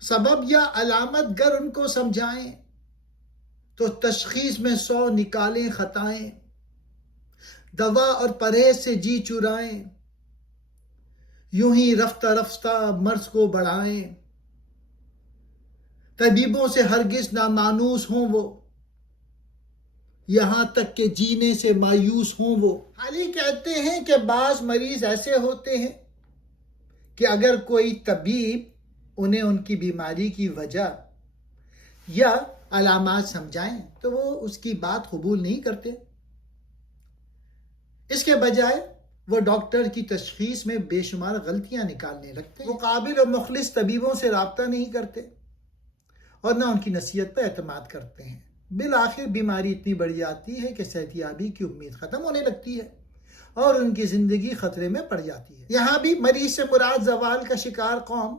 سبب یا علامت گر ان کو سمجھائیں تو تشخیص میں 100 نکالیں خطائیں، دوا اور پرہیز سے جی چرائیں، یوں ہی رفتہ رفتہ مرض کو بڑھائیں، طبیبوں سے ہرگز نہ مانوس ہوں وہ، یہاں تک کہ جینے سے مایوس ہوں وہ۔ حالی کہتے ہیں کہ بعض مریض ایسے ہوتے ہیں کہ اگر کوئی طبیب انہیں ان کی بیماری کی وجہ یا علامات سمجھائیں تو وہ اس کی بات قبول نہیں کرتے، اس کے بجائے وہ ڈاکٹر کی تشخیص میں بے شمار غلطیاں نکالنے لگتے ہیں۔ وہ قابل و مخلص طبیبوں سے رابطہ نہیں کرتے اور نہ ان کی نصیحت پر اعتماد کرتے ہیں۔ بالآخر بیماری اتنی بڑھ جاتی ہے کہ صحتیابی کی امید ختم ہونے لگتی ہے اور ان کی زندگی خطرے میں پڑ جاتی ہے۔ یہاں بھی مریض سے مراد زوال کا شکار قوم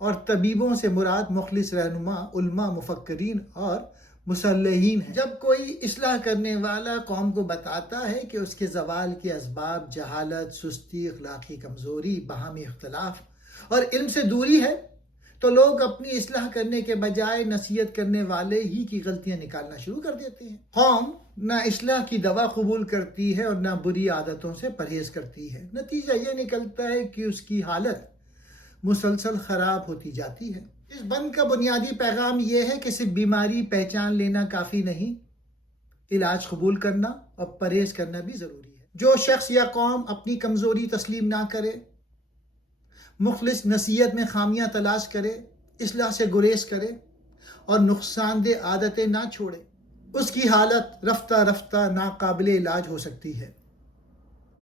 اور طبیبوں سے مراد مخلص رہنما، علماء، مفکرین اور مصلحین ہیں۔ جب کوئی اصلاح کرنے والا قوم کو بتاتا ہے کہ اس کے زوال کے اسباب جہالت، سستی، اخلاقی کمزوری، باہمی اختلاف اور علم سے دوری ہے تو لوگ اپنی اصلاح کرنے کے بجائے نصیحت کرنے والے ہی کی غلطیاں نکالنا شروع کر دیتے ہیں۔ قوم نہ اصلاح کی دوا قبول کرتی ہے اور نہ بری عادتوں سے پرہیز کرتی ہے۔ نتیجہ یہ نکلتا ہے کہ اس کی حالت مسلسل خراب ہوتی جاتی ہے۔ اس بند کا بنیادی پیغام یہ ہے کہ صرف بیماری پہچان لینا کافی نہیں، علاج قبول کرنا اور پرہیز کرنا بھی ضروری ہے۔ جو شخص یا قوم اپنی کمزوری تسلیم نہ کرے، مخلص نصیحت میں خامیاں تلاش کرے، اصلاح سے گریز کرے اور نقصان دہ عادتیں نہ چھوڑے، اس کی حالت رفتہ رفتہ ناقابل علاج ہو سکتی ہے۔